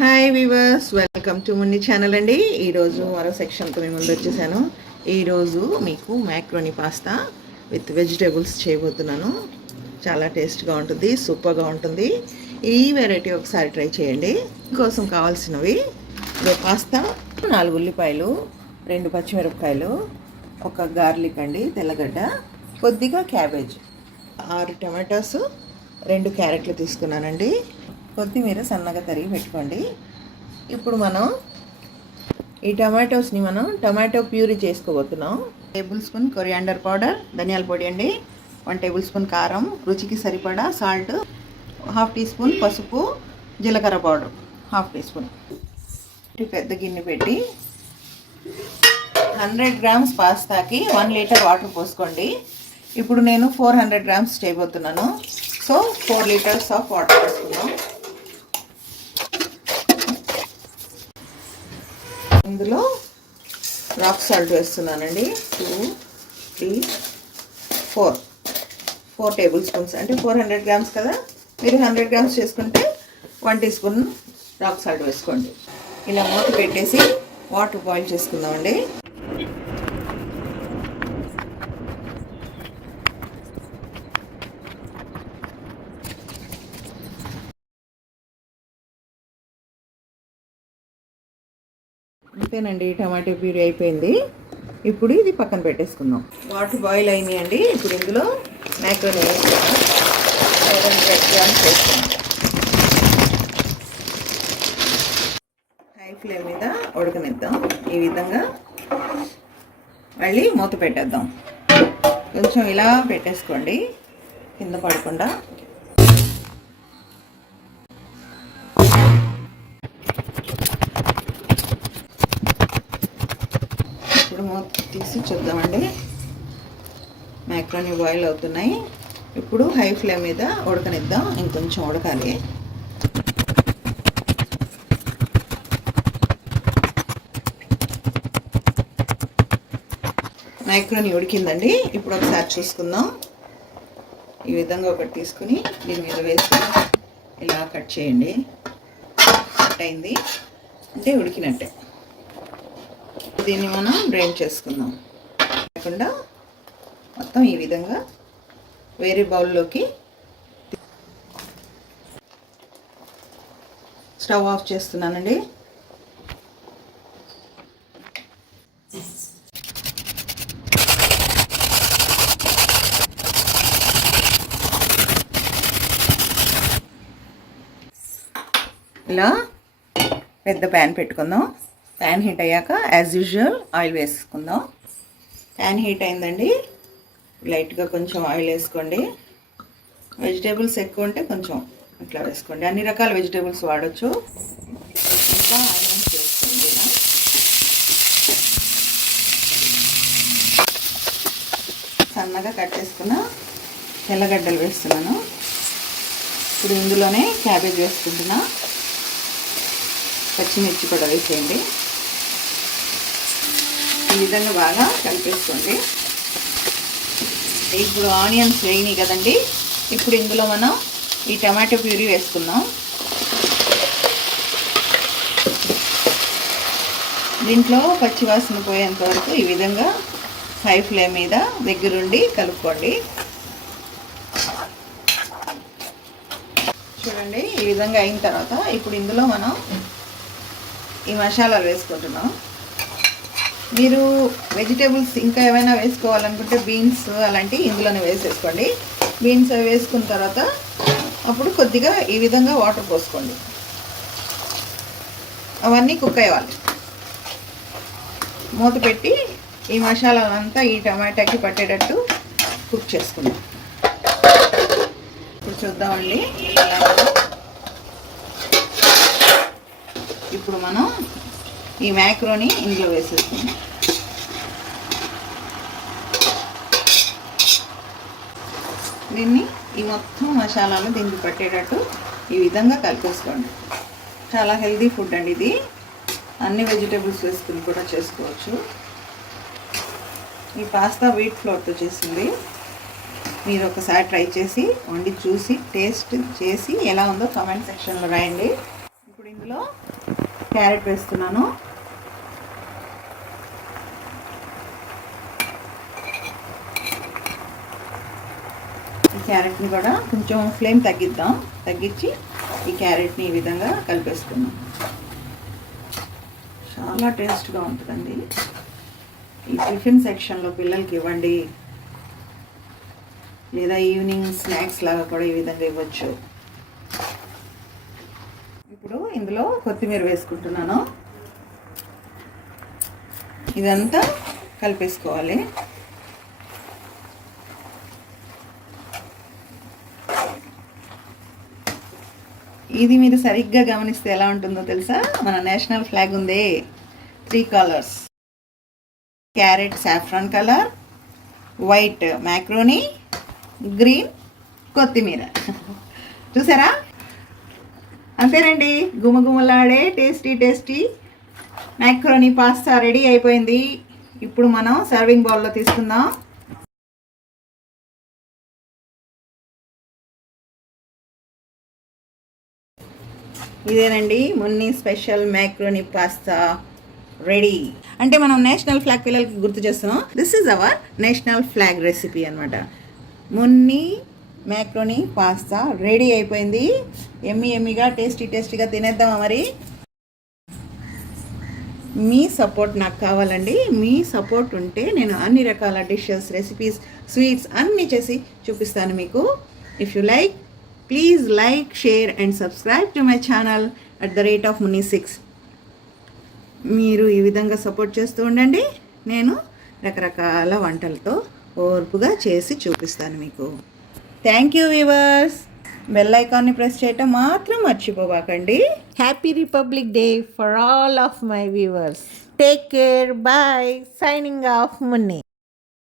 Hi weavers, welcome to Munni channel అండి. ఈరోజు మరో సెక్షన్తో మేము ముందు వచ్చేసాను. ఈరోజు మీకు మ్యాక్రోనీ పాస్తా విత్ వెజిటేబుల్స్ చేయబోతున్నాను. చాలా టేస్ట్గా ఉంటుంది, సూపర్గా ఉంటుంది. ఈ వెరైటీ ఒకసారి ట్రై చేయండి. దీనికోసం కావాల్సినవి పాస్తా, 4 ఉల్లిపాయలు, 2 పచ్చిమిరపకాయలు, 1 గార్లిక్ అండి, తెల్లగడ్డ, కొద్దిగా క్యాబేజ్, 6 టమాటాస్, 2 క్యారెట్లు తీసుకున్నానండి. కొత్తిమీర సన్నగా తరిగి పెట్టుకోండి. ఇప్పుడు మనం ఈ టమాటోస్ని టమాటో ప్యూరీ చేసుకోబోతున్నాం. 1 టేబుల్ స్పూన్ కొరియాండర్ పౌడర్, ధనియాల పొడి అండి, 1 టేబుల్ స్పూన్ కారం, రుచికి సరిపడా సాల్ట్, 1/2 టీ స్పూన్ పసుపు, జీలకర్ర పౌడర్ 1/2 టీ స్పూన్. పెద్ద గిన్నె పెట్టి 100 గ్రామ్స్ పాస్తాకి 1 లీటర్ వాటర్ పోసుకోండి. ఇప్పుడు నేను 400 గ్రామ్స్ చేయబోతున్నాను. సో 4 లీటర్స్ ఆఫ్ వాటర్ పోసుకున్నాం. ఇందులో రాక్ సాల్ట్ వేస్తున్నానండి. 2, 3, 4 టేబుల్ స్పూన్స్, అంటే 400 గ్రామ్స్ కదా, మీరు 100 గ్రామ్స్ చేసుకుంటే 1 టీ స్పూన్ రాక్ సాల్ట్ వేసుకోండి. ఇలా మూత పెట్టేసి వాటర్ బాయిల్ చేసుకుందామండి. అంతేనండి, టమాటో ప్యూరీ అయిపోయింది. ఇప్పుడు ఇది పక్కన పెట్టేసుకుందాం. వాటర్ బాయిల్ అయినాయండి. ఇప్పుడు ఇందులో మ్యాక్రోనీ వేసుకుందాం. 700 గ్రామ్స్ వేసుకుందాం. హై ఫ్లేమ్ మీద ఉడకనిద్దాం. ఈ విధంగా మళ్ళీ మూత పెట్టేద్దాం. కొంచెం ఇలా పెట్టేసుకోండి, కింద పడకుండా. మూత తీసి చూద్దామండి. మ్యాక్రోనీ బాయిల్ అవుతున్నాయి. ఇప్పుడు హై ఫ్లేమ్ మీద ఉడకనిద్దాం. ఇంకొంచెం ఉడకాలి. మ్యాక్రోనీ ఉడికిందండి. ఇప్పుడు ఒకసారి చూసుకుందాం. ఈ విధంగా ఒకటి తీసుకుని దీని మీద వేసి ఇలా కట్ చేయండి. కట్ అయింది అంటే ఉడికినట్టే. దీన్ని మనం డ్రైన్ చేసుకుందాం. లేకుండా మొత్తం ఈ విధంగా వేరే బౌల్లోకి స్టవ్ ఆఫ్ చేస్తున్నానండి. ఇలా పెద్ద ప్యాన్ పెట్టుకుందాం. ప్యాన్ హీట్ అయ్యాక యాజ్ యూజువల్ ఆయిల్ వేసుకుందాం. ప్యాన్ హీట్ అయిందండి. లైట్గా కొంచెం ఆయిల్ వేసుకోండి. వెజిటేబుల్స్ ఎక్కువ ఉంటే కొంచెం ఇట్లా వేసుకోండి. అన్ని రకాల వెజిటేబుల్స్ వాడచ్చు. ఇంకా ఆనియన్స్ వేసుకోండి. సన్నగా కట్ చేసుకున్న తెల్లగడ్డలు వేస్తున్నాను. ఇప్పుడు ఇందులోనే క్యాబేజ్ వేసుకుంటున్నా. పచ్చిమిర్చి కూడా వేసేయండి. ఈ విధంగా బాగా కలిపేసుకోండి. ఇప్పుడు ఆనియన్స్ వేయినాయి కదండి. ఇప్పుడు ఇందులో మనం ఈ టమాటో ప్యూరీ వేసుకుందాం. దీంట్లో పచ్చివాసన పోయేంత వరకు ఈ విధంగా హై ఫ్లేమ్ మీద దగ్గరుండి కలుపుకోండి. చూడండి, ఈ విధంగా అయిన తర్వాత ఇప్పుడు ఇందులో మనం ఈ మసాలాలు వేసుకుంటున్నాం. మీరు వెజిటేబుల్స్ ఇంకా ఏమైనా వేసుకోవాలనుకుంటే బీన్స్ అలాంటివి ఇందులోనే వేసేసుకోండి. బీన్స్ అవి వేసుకున్న తర్వాత అప్పుడు కొద్దిగా ఈ విధంగా వాటర్ పోసుకోండి. అవన్నీ కుక్ అయ్యాలి. మూత పెట్టి ఈ మసాలాలంతా ఈ టమాటాకి పట్టేటట్టు కుక్ చేసుకుందాం. ఇప్పుడు చూద్దామండి. ఇప్పుడు మనం ఈ మ్యాక్రోనీ ఇందులో వేసేసుకుందాం. దీన్ని ఈ మొత్తం మసాలాలు దీనికి పట్టేటట్టు ఈ విధంగా కలిపేసుకోండి. చాలా హెల్దీ ఫుడ్ అండి ఇది. అన్ని వెజిటేబుల్స్ వేసుకుని కూడా చేసుకోవచ్చు. ఈ పాస్తా వీట్ ఫ్లోర్తో చేసింది. మీరు ఒకసారి ట్రై చేసి వండి చూసి టేస్ట్ చేసి ఎలా ఉందో కామెంట్ సెక్షన్లో రాయండి. ఇప్పుడు ఇప్పుడు ఇందులో క్యారెట్ వేస్తున్నాను. ఈ క్యారెట్ని కూడా కొంచెం ఫ్లేమ్ తగ్గించి ఈ క్యారెట్ని ఈ విధంగా కలిపేసుకున్నాం. చాలా టేస్ట్గా ఉంటుందండి. ఈ టిఫిన్ సెక్షన్లో పిల్లలకి ఇవ్వండి, లేదా ఈవినింగ్ స్నాక్స్ లాగా కూడా ఈ విధంగా ఇవ్వచ్చు. ఇప్పుడు ఇందులో కొత్తిమీర వేసుకుంటున్నాను. ఇదంతా కలిపేసుకోవాలి. ఇది మీరు సరిగ్గా గమనిస్తే ఎలా ఉంటుందో తెలుసా? మన నేషనల్ ఫ్లాగ్ ఉంది, 3 colours, carrot saffron colour, white macaroni, green కొత్తిమీర. చూసారా? అంతేనండి, గుమగుమలాడే టేస్టీ మ్యాక్రోనీ పాస్తా రెడీ అయిపోయింది. ఇప్పుడు మనం సర్వింగ్ బౌల్లో తీసుకుందాం. ఇదేనండి Munni special macaroni pasta ready. అంటే మనం నేషనల్ ఫ్లాగ్ పిల్లలకి గుర్తు చేస్తున్నాం. This is our national flag recipe అనమాట. మున్ని మ్యాక్రోనీ పాస్తా రెడీ అయిపోయింది. ఎమ్మీగా టేస్టీగా తినేద్దామా మరి? మీ సపోర్ట్ నాకు కావాలండి. మీ సపోర్ట్ ఉంటే నేను అన్ని రకాల డిషెస్, రెసిపీస్, స్వీట్స్ అన్నీ చేసి చూపిస్తాను మీకు. If you like, please like, share and subscribe to my channel @Munni6. మీరు ఈ విధంగా సపోర్ట్ చేస్తూ ఉండండి. నేను రకరకాల వంటలతో ఓర్పుగా చేసి చూపిస్తాను మీకు. Thank you viewers. బెల్ ఐకాన్ని ప్రెస్ చేయటం మాత్రం మర్చిపోబాకండి. Happy republic day for all of my viewers. Take care. Bye. Signing off Munni.